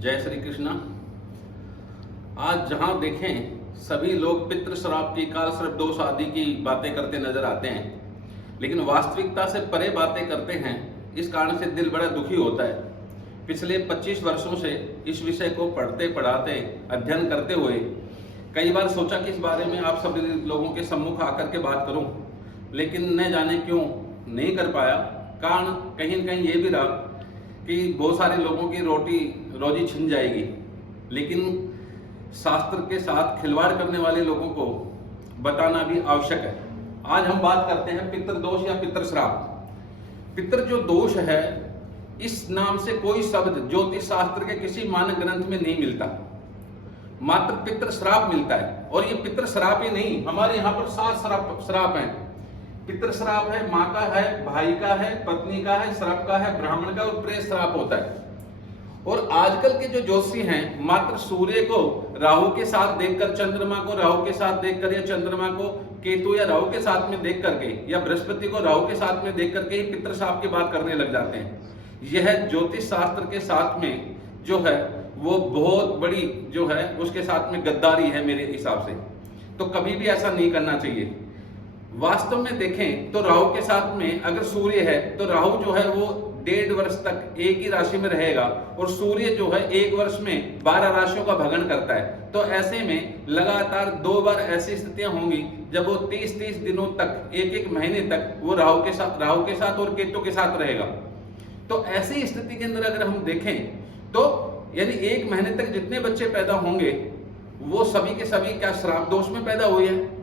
जय श्री कृष्णा। आज जहां देखें सभी लोग पितृ श्राप की, काल सर्प दोष आदि की बातें करते नजर आते हैं, लेकिन वास्तविकता से परे बातें करते हैं। इस कारण से दिल बड़ा दुखी होता है। पिछले 25 वर्षों से इस विषय को पढ़ते पढ़ाते अध्ययन करते हुए कई बार सोचा कि इस बारे में आप सभी लोगों के सम्मुख आकर के बात करूं, लेकिन न जाने क्यों नहीं कर पाया। कारण कहीं न कहीं ये भी रहा कि बहुत सारे लोगों की रोजी छिन जाएगी, लेकिन शास्त्र के साथ खिलवाड़ करने वाले लोगों को बताना भी आवश्यक है। आज हम बात करते हैं पितृदोष या पितृश्राप। पितृ जो दोष है, इस नाम से कोई शब्द ज्योतिष शास्त्र के किसी मानक ग्रंथ में नहीं मिलता, मात्र पितृश्राप मिलता है। और ये पितृश्राप ही नहीं, हमारे यहाँ पर 7 श्राप हैं। पितृश्राप है, माँ का है, भाई का है, पत्नी का है, श्राप का है, ब्राह्मण का, और प्रेत श्राप होता है। और आजकल के जो ज्योतिषी हैं, मात्र सूर्य को राहु के साथ देखकर, चंद्रमा को राहु के साथ देखकर, या चंद्रमा को केतु या राहु के साथ में देख करके, या बृहस्पति को राहु के साथ में देख करके ही पितृश्राप की बात करने लग जाते हैं। यह ज्योतिष शास्त्र के साथ में जो है वो बहुत बड़ी जो है उसके साथ में गद्दारी है मेरे हिसाब से। तो कभी भी ऐसा नहीं करना चाहिए। वास्तव में देखें तो राहु के साथ में अगर सूर्य है तो राहु जो है वो 1.5 वर्ष तक एक ही राशि में रहेगा, और सूर्य जो है 1 वर्ष में 12 राशियों का भ्रमण करता है। तो ऐसे में लगातार 2 बार ऐसी स्थितियां होंगी जब वो 30-30 दिनों तक, 1-1 महीने तक वो राहु के साथ और केतु के साथ रहेगा। तो ऐसी स्थिति के अंदर अगर हम देखें तो यानी 1 महीने तक जितने बच्चे पैदा होंगे वो सभी के सभी क्या श्राप दोष में पैदा हुए हैं।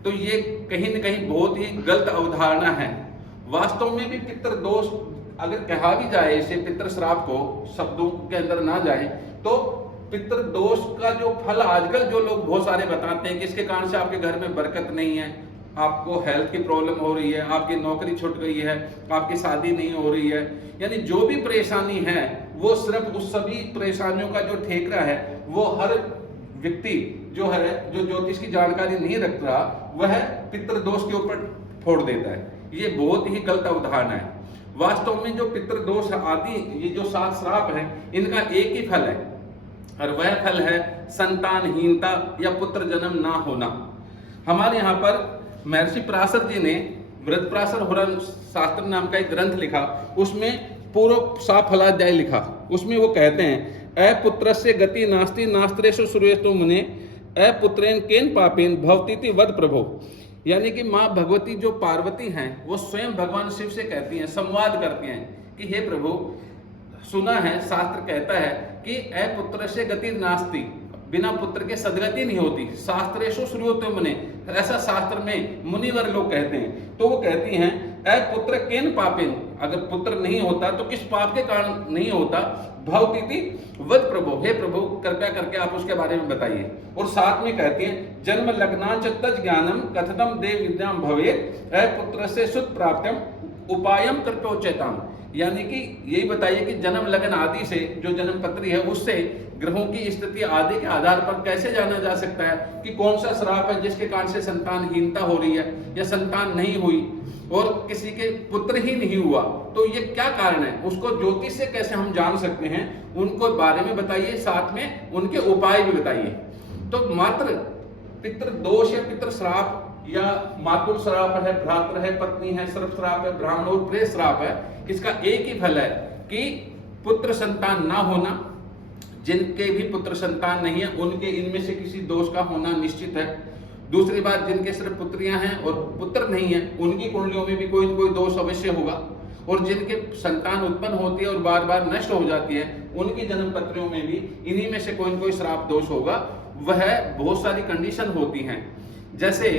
तो ये कहीं न कहीं बहुत ही गलत अवधारणा है। वास्तव में भी पितृ दोष अगर कहा भी जाए, इसे पितृ श्राप को शब्दों के अंदर ना जाए, तो पितृ दोष का जो फल आजकल जो लोग बहुत सारे बताते हैं कि इसके कारण से आपके घर में बरकत नहीं है, आपको हेल्थ की प्रॉब्लम हो रही है, आपकी नौकरी छूट गई है, आपकी शादी नहीं हो रही है, यानी जो भी परेशानी है वो सिर्फ उस सभी परेशानियों का जो ठेकरा है वो हर व्यक्ति जो है, जो ज्योतिष की जानकारी नहीं रख रहा, वह पितृदोष के ऊपर फोड़ देता है। ये बहुत ही गलत अवधारणा है। वास्तव में जो पितृदोष आदि ये जो 7 श्राप है, इनका एक ही फल है, और वह फल है संतानहीनता या पुत्र जन्म ना होना। हमारे यहाँ पर महर्षि पराशर जी ने वृत्रपराशर हुरण शास्त्र नाम का एक ग्रंथ लिखा, उसमें पूर्व साफलाध्याय लिखा। उसमें वो कहते हैं, अपुत्रस्य गति नास्ति नास्त्रेषु सूर्येषु मुने अपुत्रेण केन पापेन भवतीति वद प्रभो। यानी कि माँ भगवती जो पार्वती हैं वो स्वयं भगवान शिव से कहती हैं, संवाद करती हैं कि हे प्रभु, सुना है शास्त्र कहता है कि अपुत्रस्य गति नास्ति, बिना पुत्र के सदगति नहीं होती, शास्त्रेषु श्रूयते मुने, ऐसा शास्त्र में मुनिवर लोग कहते हैं। तो वो कहती हैं अपुत्र केन पापेन, अगर पुत्र नहीं होता तो किस पाप के कारण नहीं होता, भवतीति वद प्रभो, हे प्रभु कृपया करके आप उसके बारे में बताइए। और साथ में कहती हैं जन्म लग्नांच तज ज्ञानम कथतम देव विद्याम भवेत अपुत्रस्य सुत प्राप्त्यम उपायम कृत्योच्यताम। यानी कि यही बताइए कि जन्म लगन आदि से, जो जन्म पत्री है उससे ग्रहों की स्थिति आदि के आधार पर कैसे जाना जा सकता है कि कौन सा श्राप है जिसके कारण से संतानहीनता हो रही है या संतान नहीं हुई और किसी के पुत्र ही नहीं हुआ, तो ये क्या कारण है, उसको ज्योतिष से कैसे हम जान सकते हैं, उनको बारे में बताइए, साथ में उनके उपाय भी बताइए। तो मात्र पितृ दोष या पितृ श्राप या मातुल श्राप है, भ्रातृ है, पत्नी है, सर्प श्राप है, ब्राह्मण और प्रेत श्राप है, इसका एक ही फल है कि पुत्र संतान ना होना। जिनके भी पुत्र संतान नहीं है उनके इनमें से किसी दोष का होना निश्चित है। दूसरी बात, जिनके सिर्फ पुत्रियां हैं और पुत्र नहीं है, उनकी कुंडलियों में भी कोई न कोई दोष अवश्य होगा। और जिनके संतान उत्पन्न होती है और बार बार नष्ट हो जाती है, उनकी जन्म पत्रियों में भी इन्हीं में से कोई न कोई श्राप दोष होगा। वह बहुत सारी कंडीशन होती हैं। जैसे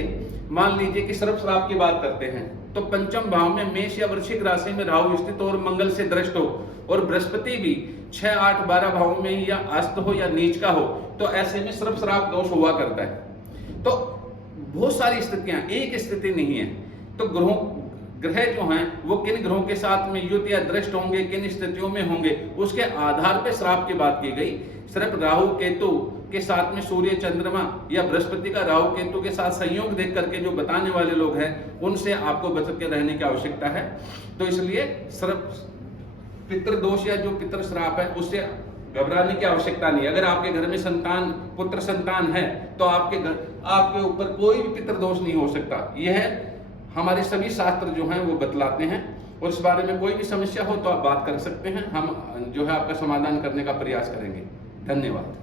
मान लीजिए कि सर्प श्राप की बात करते हैं तो पंचम भाव में मेष या वृश्चिक राशि में राहु स्थित और मंगल से दृष्ट हो, और बृहस्पति भी 6, 8, 12 भावों में या अस्त हो या नीच का हो, तो ऐसे में सर्प श्राप दोष हुआ करता है। तो बहुत सारी स्थितियां, एक स्थिति नहीं है। तो ग्रह जो हैं वो किन ग्रहों के साथ में युत या दृष्ट होंगे, किन स्थितियों में होंगे, उसके आधार पर श्राप की बात की गई। सिर्फ राहु केतु के साथ में सूर्य चंद्रमा या बृहस्पति का राहु केतु के साथ संयोग देख करके जो बताने वाले लोग हैं उनसे आपको बच के रहने की आवश्यकता है। तो इसलिए सिर्फ पितृदोष या जो पितृ श्राप है उससे घबराने की आवश्यकता नहीं। अगर आपके घर में संतान, पुत्र संतान है, तो आपके ऊपर कोई भी पितृदोष नहीं हो सकता। यह हमारे सभी शास्त्र जो हैं वो बतलाते हैं। और इस बारे में कोई भी समस्या हो तो आप बात कर सकते हैं, हम जो है आपका समाधान करने का प्रयास करेंगे। धन्यवाद।